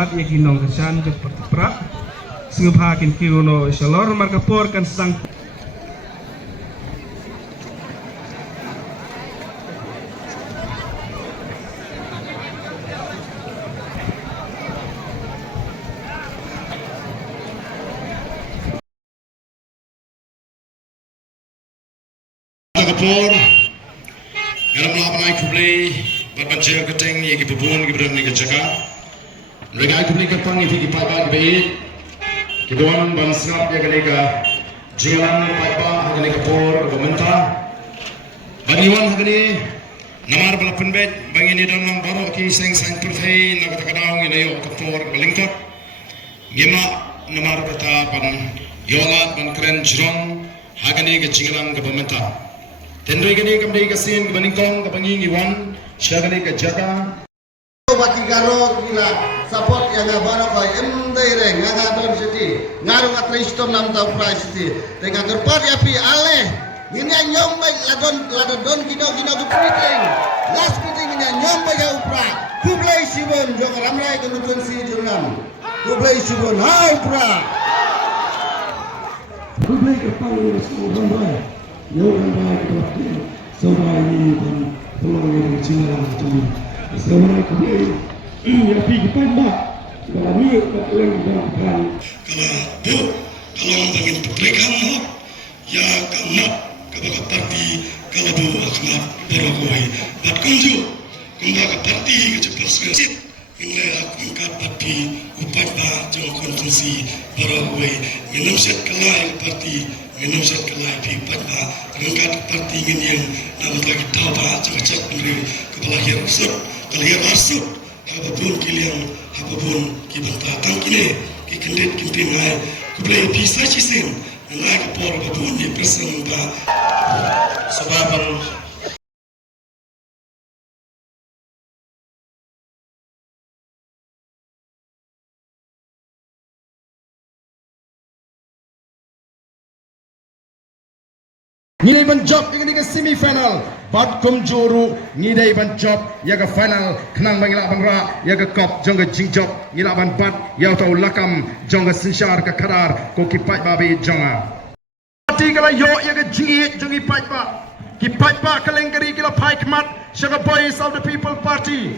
bat ya ginong kesan ke pertiprak sengapa kin kiuno insyaallah marka por kan sang Kapur, dalam melakukan kubli, berbaca keteng ni kebun kebun ni kejaga. Mereka kubli ketang ni di pagi baik, keduan bansap yang mereka jalan papa yang mereka kapur pemerintah. Baniwan hari namar balapan bet, bagi ni dalam baru ki seng perthai nak kadang ini yo kapur belingkap. Gema namar kata pan yolat pan keren jerong, hagani kecingan ke pemerintah. Tendoi kini kembali ke sin ke Baningkong ke Bangi Iwan, syagani ke Jaga. Bati garo gila support yang ngabana kau emdai reng ngaga dalam city ngaru ngatristom nam tau price city tengah gerpat ya pi ale ini nyom baik ladon gino kepiting last meeting ini nyom baik ya upra kublai sibon jong ramrai kenutun si jurnam kublai sibon ha upra kublai kepala semua ramai yang ramai kerana semua ini dan peluang yang cina macam semua kublai yang pergi pandang kalau ni orang dalam peran kalau bangin pekerjaan hok ya karena kebaga parti kalau bu akhmat berogoi bat kunju kumbaga parti keceplos kesit ingai akungkat parti upatba jong konstitusi berogoi minum set kelai parti minum set kelai pi patba ngangkat parti ngin yang nama lagi tauba cek beri kepala hirusut kalau hirusut apapun kilian apapun kibanta tangkine kikendit kimpingai kublai bisa cisin ngai kapor apapun di persen ba sebaban Ngidai ban job yang ke semifinal bat kum juru ngidai ban job ya ke final kenang bangila bangra ya ke kop jong ke jingjok ngila ban bat ya tau lakam jong ke sinsyar ke karar ko kipai babi jonga parti kala yo ya ke jingi jongi pai ba kipai ba kalengkari kila pai kmat shaga boys of the people party